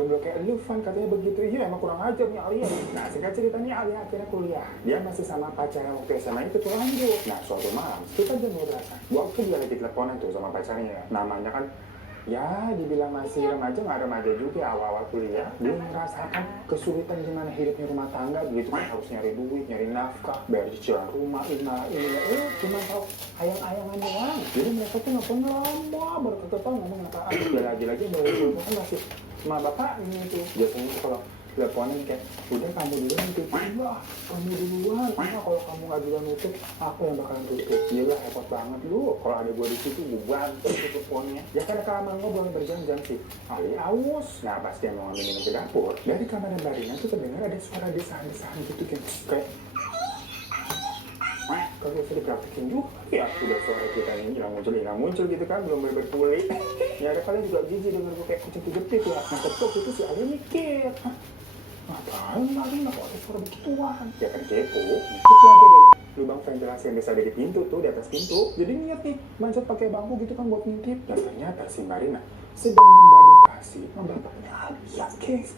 jomblo kayak lu, Van, katanya begitu. Iya, emang kurang ajar nih Alia. Nah, singkat cerita nih, Alia akhirnya kuliah. Dia masih sama pacarnya waktu SMA itu tuh lanjut. Nah, suatu malam, kita jam 12-an. Waktu dia lagi teleponan tuh sama pacarnya, namanya kan ya dibilang masih remaja, nggak remaja juga, awal-awal kuliah. Dia merasakan kesulitan gimana hidupnya rumah tangga gitu kan, harus nyari duit, nyari nafkah, bayar cicilan rumah, ini cuma tahu ayang-ayangan doang. Jadi mereka tuh nelfon lama baru ketemu ngomong apaan. Ya lagi-lagi baru kan masih sama bapak ini tuh. Biasanya tuh kalau teleponin kayak, udah kamu duluan nutup. Wah, kamu duluan. Kalau kamu nggak duluan nutup, aku yang bakalan tutup. Gila, repot banget lu. Kalau ada gue di situ, gue bantu tutup ponnya. Ya karena kelamaan ngobrol berjam-jam sih. Ali aus. Nah, pas dia mau ngambil minum ke dapur, dari kamar Mbak Rina tuh terdengar ada suara desahan-desahan gitu kan. Kayak kalau bisa dipraktekin juga ya, udah suara kita ini hilang muncul gitu kan, belum berpulih. Ya ada kalian juga jijik denger gue kayak kucing kejepit ya. Nah ketuk itu si Ali mikir, ngapain lagi kok ada suara begituan? Ya kan kepo, itu aja dari lubang ventilasi yang biasa ada di pintu tuh, di atas pintu. Jadi niat nih, manjat pakai bangku gitu kan buat ngintip. Dan ternyata si Marina sedang membadu kasih sama bapaknya Alia, guys.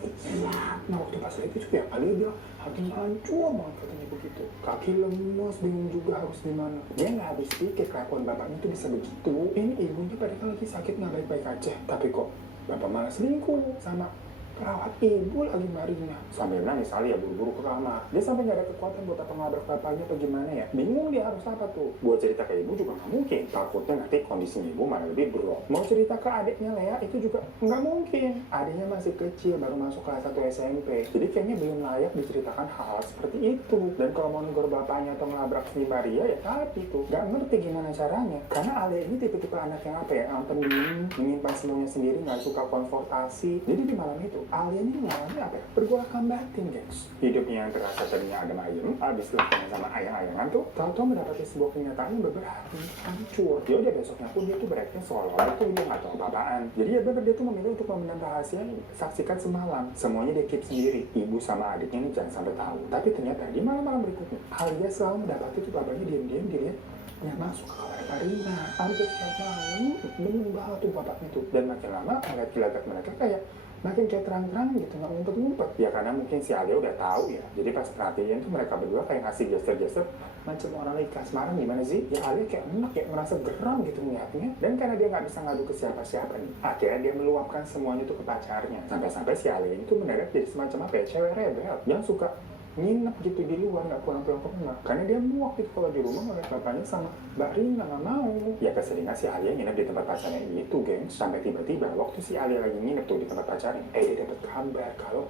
Nah waktu pas itu juga ya, Alia bilang hatinya hancur banget katanya begitu. Kaki lemas, bingung juga harus gimana. Dia nggak habis pikir kelakuan bapaknya tuh bisa begitu. Ini ibunya padahal lagi sakit nggak baik-baik aja. Tapi kok bapak malah selingkuh sama perawat ibu lagi Marina. Sambil nangis Alia buru-buru ke kamar. Dia sampai nggak ada kekuatan buat apa ngelabrak bapaknya atau gimana ya. Bingung dia harus apa tuh. Buat cerita ke ibu juga nggak mungkin. Takutnya nanti kondisinya ibu malah lebih drop. Mau cerita ke adiknya Lea itu juga nggak mungkin. Adiknya masih kecil, baru masuk kelas 1 SMP. Jadi kayaknya belum layak diceritakan hal seperti itu. Dan kalau mau negor bapaknya atau ngelabrak si Maria ya tadi tuh nggak ngerti gimana caranya. Karena Alia ini tipe-tipe anak yang apa ya, yang pendiam, menyimpan semuanya sendiri, nggak suka konfrontasi. Jadi di malam itu Alia ini mengalami apa ya? Pergolakan batin, guys. Hidupnya yang terasa tadinya adem ayem, habis teleponan sama ayang-ayangan tuh, tahu-tahu mendapati sebuah kenyataan yang beberapa hancur. Ya udah besoknya pun dia tuh berakting seolah-olah tuh dia nggak tahu apa-apaan. Jadi ya bener dia tuh memilih untuk memendam rahasia yang saksikan semalam. Semuanya dia keep sendiri. Ibu sama adiknya ini jangan sampai tahu. Tapi ternyata di malam-malam berikutnya, Alia selalu mendapati tuh bapaknya diam-diam dilihat yang masuk ke kamar Marina. Hampir setiap malam bingung banget tuh bapaknya tuh. Dan makin lama ngeliat gelagat mereka kayak makin kayak terang-terang gitu, nggak ngumpet-ngumpet. Ya karena mungkin si Alia udah tahu ya. Jadi pas perhatiin tuh mereka berdua kayak ngasih gestur-gestur macam orang lagi kasmaran gimana sih? Ya Alia kayak enak, kayak merasa geram gitu melihatnya. Dan karena dia nggak bisa ngadu ke siapa-siapa nih, akhirnya dia meluapkan semuanya tuh ke pacarnya. Sampai-sampai si Alia ini tuh mendadak jadi semacam apa ya, cewek rebel yang suka nginep gitu di luar, nggak pulang-pulang ke rumah karena dia muak gitu kalau di rumah ngeliat bapaknya sama Mbak Rina, nggak mau. Ya keseringan si Alia nginep di tempat pacarnya itu, gengs. Sampai tiba-tiba waktu si Alia lagi nginep tuh di tempat pacarnya, dia dapat kabar kalau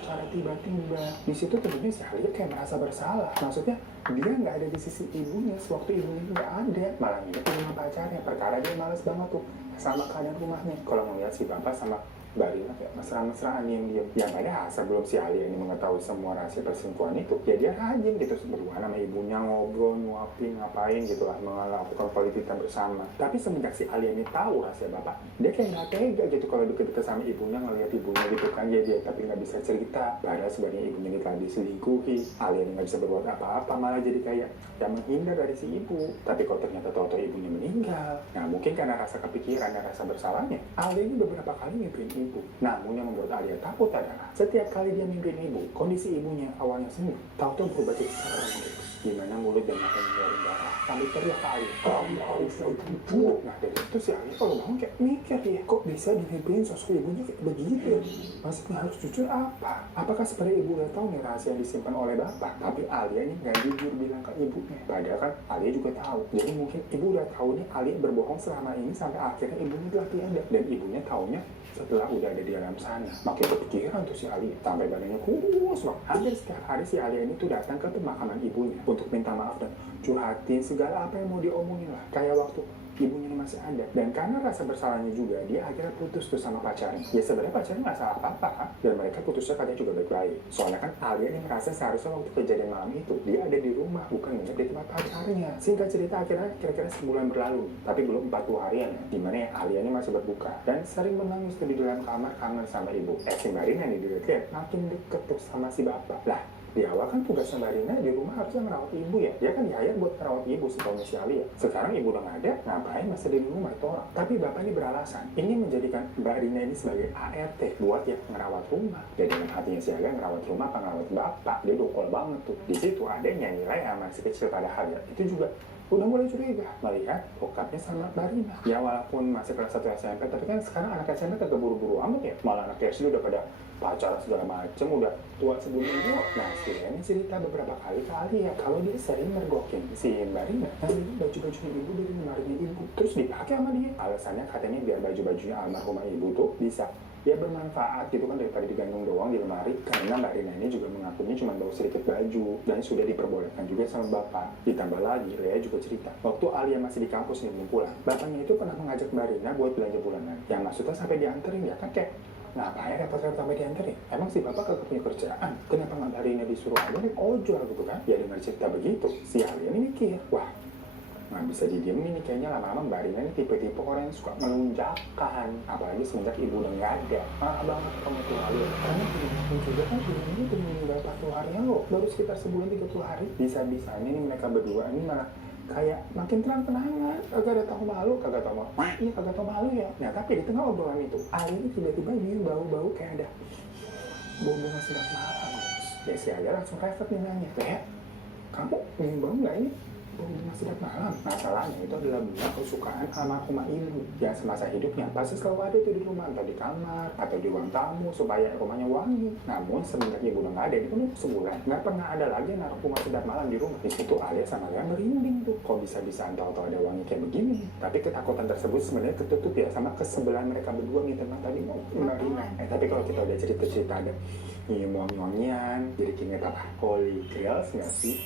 cara tiba-tiba di situ tentunya si Alia kayak merasa bersalah. Maksudnya dia nggak ada di sisi ibunya sewaktu ibunya nggak ada, malah nginep di rumah pacarnya. Perkara dia males banget tuh sama keadaan rumahnya kalau ngeliat si bapak sama Mbak Rina kayak mesra-mesraan diam-diam. Yang padahal sebelum si Alia ini mengetahui semua rahasia perselingkuhan itu, ya dia rajin gitu berdua sama ibunya ngobrol, nyuapin, ngapain gitu lah, melakukan politikan bersama. Tapi semenjak si Alia ini tahu rahasia bapak, dia kayak nggak tega gitu kalau deket-deket sama ibunya, ngeliat ibunya gitu kan ya dia, tapi nggak bisa cerita. Padahal sebenarnya ibunya ini telah diselingkuhi. Alia ini nggak bisa berbuat apa-apa, malah jadi kayak yang menghindar dari si ibu. Tapi kok ternyata tahu-tahu ibunya meninggal. Nah mungkin karena rasa kepikiran dan rasa bersalahnya, Alia ini beberapa kali mimpiin ibu. Namun yang membuat Alia takut adalah setiap kali dia mimpiin ibu, kondisi ibunya awalnya senyum, tahu-tahu berubah jadi serem gitu. Dimana mulut dan mata ngeluarin darah sambil teriak ke Alia, ibu. Nah dari itu si Alia kalau bangun kayak mikir ya, kok bisa dimimpiin sosok ibunya kayak begitu ya? Maksudnya harus jujur apa? Apakah sebenarnya ibu udah tahu nih rahasia yang disimpan oleh bapak? Tapi Alia ini nggak jujur bilang ke ibunya. Padahal kan Alia juga tahu. Jadi mungkin ibu udah tahu nih Alia berbohong selama ini sampai akhirnya ibunya telah tiada. Dan ibunya taunya setelah udah ada di alam sana. Makin kepikiran tuh si Alia, sampai badannya kurus banget. Hampir setiap hari si Alia ini tuh datang ke pemakaman ibunya untuk minta maaf dan curhatin segala apa yang mau diomongin lah. Kayak waktu ibunya ini masih ada. Dan karena rasa bersalahnya juga, dia akhirnya putus tuh sama pacarnya. Ya sebenarnya pacarnya nggak salah apa-apa, dan mereka putusnya katanya juga baik-baik. Soalnya kan Alia ini merasa seharusnya waktu kejadian malam itu dia ada di rumah, bukan nginep di tempat pacarnya. Singkat cerita akhirnya kira-kira sebulan berlalu, tapi belum 40 harian ya, dimana ya Alia ini masih berbuka dan sering menangis tuh di dalam kamar kangen sama ibu. Si Marina nih dilihat makin deket tuh sama si bapak. Lah Di awal kan tugasnya Mbak Rina di rumah harusnya ngerawat ibu ya. Dia kan di-hire buat ngerawat ibu sebagai si Ali ya. Sekarang ibu udah nggak ada, ngapain masih di rumah itu orang? Tapi bapak ini beralasan, ini menjadikan Mbak Rina ini sebagai ART buat ya ngerawat rumah. Jadi dalam hatinya si Ali ngerawat rumah apa ngerawat bapak, dia dokol banget tuh. Di situ adanya nilai yang masih kecil padahal ya. Itu juga udah mulai curiga melihat bokapnya sama Mbak Rina. Ya walaupun masih kelas 1 SMP, tapi kan sekarang anak SMP kagak buru-buru amat ya. Malah anak SD udah pada pacaran segala macem, udah tua sebelum ibu. Nah si Reni cerita beberapa kali ya kalau dia sering mergokin si Mbak Rina ngambilin baju-bajunya ibu dari lemarinya ibu, terus dipakai sama dia. Alasannya katanya biar baju-bajunya almarhumah ibu tuh bisa ya bermanfaat gitu kan daripada digantung doang di lemari. Karena Mbak Rina ini juga mengakunya cuma bawa sedikit baju dan sudah diperbolehkan juga sama bapak. Ditambah lagi Lea juga cerita waktu Alia masih di kampus nih belum pulang, bapaknya itu pernah mengajak Mbak Rina buat belanja bulanan, yang maksudnya sampai dianterin ya kan, kayak ngapain repot-repot sampai dianterin? Emang si bapak kagak punya kerjaan? Kenapa nggak Mbak Rina disuruh aja naik ojol gitu kan? Ya dengar cerita begitu si Alia ini mikir, wah nggak bisa didiemin nih, kayaknya lama-lama Mbak Rina ini tipe-tipe orang yang suka melunjakkan, apalagi semenjak ibu udah nggak ada. Parah banget kamu tuh Alia, karena bagaimanapun juga kan ibu ini udah meninggal 40 hari yang loh, baru sekitar sebulan 30 hari. Bisa-bisanya nih mereka berdua ini malah kayak makin terang-terangan, kagak ada tahu malu, kagak tahu malu, iya kagak tahu malu ya. Nah tapi di tengah obrolan itu, Alia ini tiba-tiba nyium bau-bau kayak ada bau bunga sedap malam. Ya si Alia langsung refleks nih nanya, kayak kamu nyium bau nggak ini? Bunga sedap malam. Masalahnya itu adalah bunga kesukaan almarhumah ibu yang semasa hidupnya pasti selalu ada itu di rumah, entah di kamar atau di ruang tamu supaya rumahnya wangi. Namun semenjak ibu udah nggak ada, itu kan sebulan nggak pernah ada lagi naruh bunga sedap malam di rumah. Di situ Alia sama Lea merinding tuh, kok bisa-bisa tahu-tahu ada wangi kayak begini. Tapi ketakutan tersebut sebenarnya ketutup ya sama kesebelahan mereka berdua nih tentang tadi Mbak Rina. Tapi kalau kita udah cerita-cerita ada nyom-nyonyan, jadi keinget apa? Holy Grails nggak sih?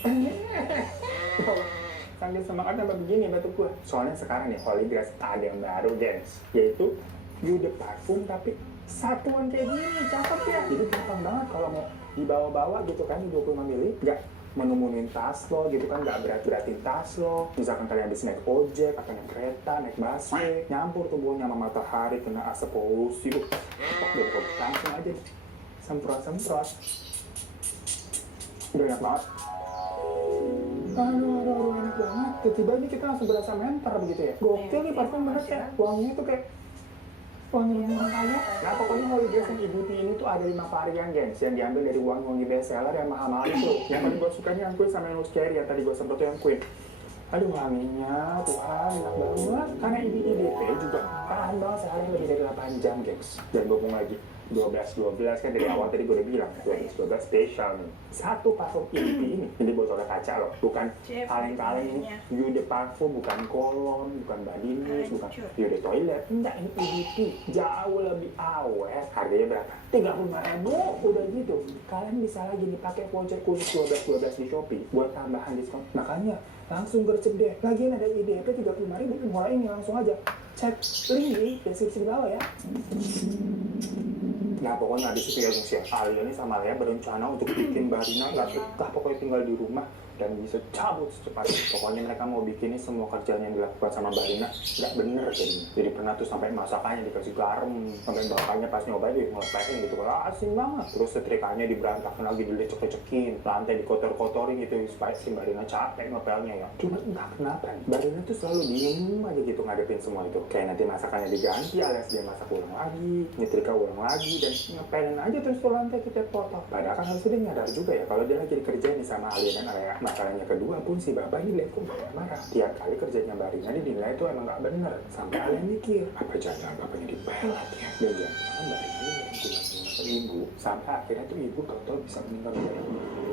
Sambil semangat tambah begini batu gua. Soalnya sekarang nih Holy Grails ada yang baru guys, yaitu Eau de Parfum tapi satuan kayak gini, cakep ya. Jadi gampang banget kalau mau dibawa-bawa gitu kan di 25 mili, nggak menemuin tas lo gitu kan, nggak berat-beratin tas lo. Misalkan kalian habis naik ojek atau naik kereta, naik busway, nyampur tubuhnya sama matahari, kena asap polusi, langsung aja semprot-semprot. Udah enak banget. Aduh, enak banget. Tiba-tiba ini kita langsung berasa mentor begitu ya. Gokil nih parfum bener ya. Wanginya tuh kayak wangi orang kaya. Nah pokoknya Holy Grails yang Ibu Ti ini tuh ada 5 varian gengs yang diambil dari wangi-wangi bestseller yang mahal-mahal itu. Yang paling gue sukanya yang Queen sama yang Loose Cherry yang tadi gue semprot yang Queen. Aduh wanginya Tuhan enak banget. Karena IBIDP juga tahan banget sehari lebih dari 8 jam gengs. Dan bohong lagi 12 kan dari awal tadi gue udah bilang 12 spesial nih. Satu parfum ini ini botolnya kaca loh, bukan kaleng-kaleng ini. Eau de Parfum bukan kolon, bukan body mist, bukan Eau de toilet. Enggak, ini EDP jauh lebih awet. Harganya berapa? 35.000 udah gitu. Kalian bisa lagi dipakai voucher khusus 12 di Shopee buat tambahan diskon. Makanya langsung gercep deh. Lagian ada IDP 35.000 mulai ini langsung aja. Cek link di deskripsi bawah ya. Nah pokoknya di situ ya guys ya, Alia ini sama Lea berencana untuk bikin Mbak Rina nggak betah pokoknya tinggal di rumah dan bisa cabut secepatnya. Pokoknya mereka mau bikin ini semua kerjaan yang dilakukan sama Mbak Rina nggak bener jadinya. Jadi pernah tuh sampai masakannya dikasih garam, sampai bapaknya pas nyobain dia ngelepehin gitu, asin banget. Terus setrikanya diberantakan lagi, dilecek-lecekin, lantai dikotor-kotorin gitu supaya si Mbak Rina capek ngepelnya ya. Cuma entah kenapa nih, Mbak Rina tuh selalu diem aja gitu ngadepin semua itu. Kayak nanti masakannya diganti alias dia masak ulang lagi, nyetrika ulang lagi, dan ngepelin aja terus tuh lantai kita potong. Padahal kan harusnya dia nyadar juga ya kalau dia lagi dikerjain nih sama Alia dan Alea. Masalahnya kedua pun si bapak ini lihat kok marah. Tiap kali kerjanya Mbak Rina dinilai itu emang gak bener. Sampai Alea mikir, apa jangan bapaknya dipelat ya? Dan jangan Mbak Rina yang guna-guna ke ibu. Sampai akhirnya tuh ibu total bisa meninggal dunia.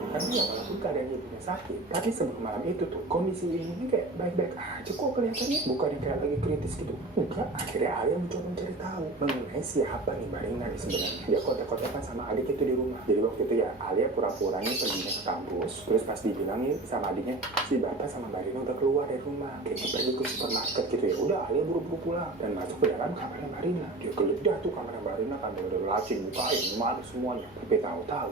Karena ya walaupun keadaan ibunya sakit, tapi sebelum malam itu tuh kondisi ibunya kayak baik-baik aja kok kelihatannya. Bukan yang kayak lagi kritis gitu. Enggak, akhirnya Alia mencoba mencari tahu mengenai siapa nih Mbak Rina nih sebenarnya. Dia kontak-kontakan sama adik itu di rumah. Jadi waktu itu ya Alia pura-puranya perginya ke kampus. Terus pas dibilangin sama adiknya, si bapak sama Mbak Rina udah keluar dari rumah. Kayaknya pergi ke supermarket gitu ya. Udah Alia buru-buru pulang dan masuk ke dalam kamarnya Mbak Rina. Dia geledah tuh kamarnya Mbak Rina kan, udah laci bukain, malu semuanya. Tapi tahu-tahu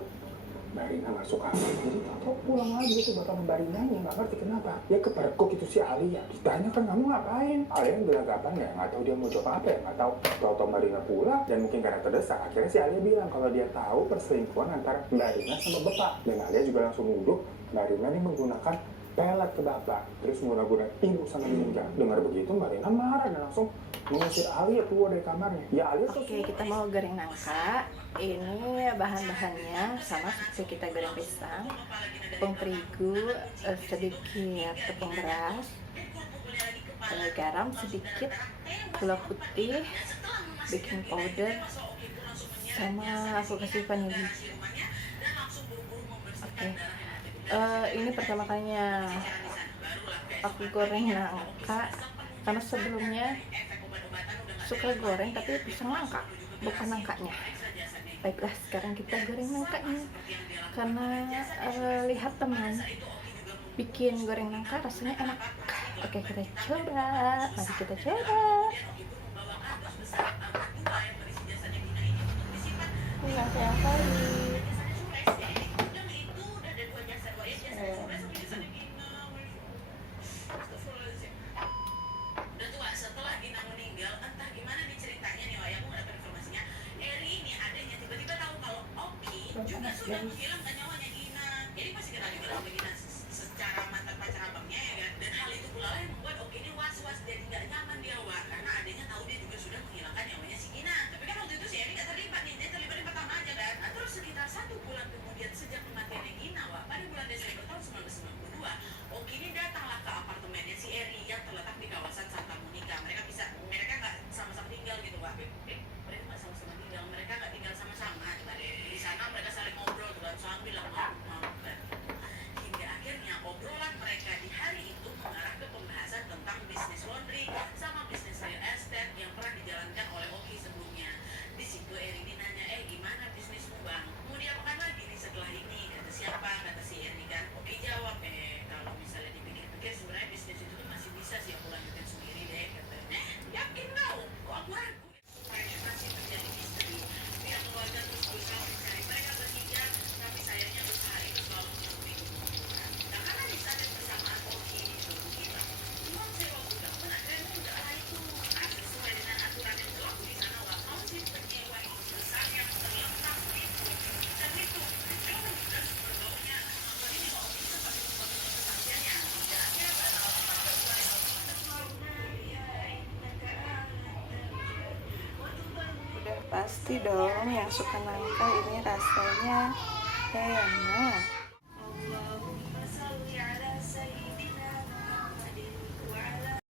Mbak Rina masuk kamar, jadi tau pulang lagi tuh bapak Mbak Rinanya, nggak ngerti kenapa. Ya kepergok itu si Alia, ditanya kan kamu ngapain? Alia gelagapan ya, nggak tahu dia mau jawab apa ya, nggak tahu. Tahu-tahu Mbak Rina pulang, dan mungkin karena terdesak, akhirnya si Alia bilang kalau dia tahu perselingkuhan antara Mbak Rina sama bapak. Dan Alia juga langsung nuduh Mbak Rina ini menggunakan pelet ke bapak, terus guna-guna ibu sama ninja. Dengar begitu Mbak Rina marah dan langsung mengusir Alia keluar dari kamarnya. Ya Alia Oke, kita mau goreng nangka. Ini bahan-bahannya sama seperti kita goreng pisang. Tepung terigu, sedikit tepung beras, garam sedikit, gula putih, baking powder, sama aku kasih vanili. Oke. Ini pertama kalinya aku goreng nangka, karena sebelumnya suka goreng tapi pisang nangka, bukan nangkanya. Baiklah, sekarang kita goreng nangkanya karena lihat teman bikin goreng nangka rasanya enak. Oke, kita coba. Mari kita coba. Terima kasih. Setelah Gina meninggal, entah gimana nih ceritanya nih, Wak, aku nggak dapat informasinya. Eri ini adanya tiba-tiba tahu kalau Oki juga sudah menghilangkan nyawanya Gina. Jadi masih kenal juga sama Gina secara mantan pacar abangnya ya kan. Dan hal itu pula yang membuat Oki ini was-was, jadi nggak nyaman dia, Wak, karena adanya tahu dia juga sudah menghilangkan nyawanya si Gina. Tapi kan waktu itu si Eri nggak terlibat nih, dia terlibat yang pertama aja kan. Nah, terus sekitar 1 bulan kemudian sejak kematiannya Gina, Wak, pada bulan Desember tahun 1992, Oki ini datanglah ke apartemennya si Eri yang terletak di kawasan Santa Monica. Mereka nggak sama-sama tinggal gitu, Wak. Mereka nggak sama-sama tinggal, mereka nggak tinggal sama-sama. Coba deh, di sana mereka saling ngobrol dan sambil bilang mau. Hingga akhirnya obrolan mereka di hari itu mengarah ke pembahasan tentang bisnis laundry sama bisnis real estate yang pernah dijalankan oleh Oki sebelumnya. Di situ Eri ini nanya, gimana bisnismu, Bang? Mau diapakan lagi nih setelah ini? Kata siapa? Kata si Eri kan. Oki jawab, kalau misalnya dipikir-pikir sebenarnya bisnis itu tuh masih bisa sih aku lanjutin sendiri deh, katanya. Yakin kau? Kok aku ragu? Kayaknya masih terjadi misteri. Pihak keluarga terus berusaha mencari mereka bertiga, tapi sayangnya usaha itu selalu menemui kebuntuan. Nah, karena di saat yang bersamaan Oki disuruh hilang, uang sewa gudang pengadaan mudah lah itu. Nah, sesuai dengan aturan yang berlaku di sana, Wak, mau si penyewa itu besar yang terletak di dan itu jangan mudah berbaunya. Nonton ini mau Oki sempat membuat kesaksiannya. Hingga akhirnya pada tahun 2021 Udah pasti dong yang suka nangka ini rasanya enak.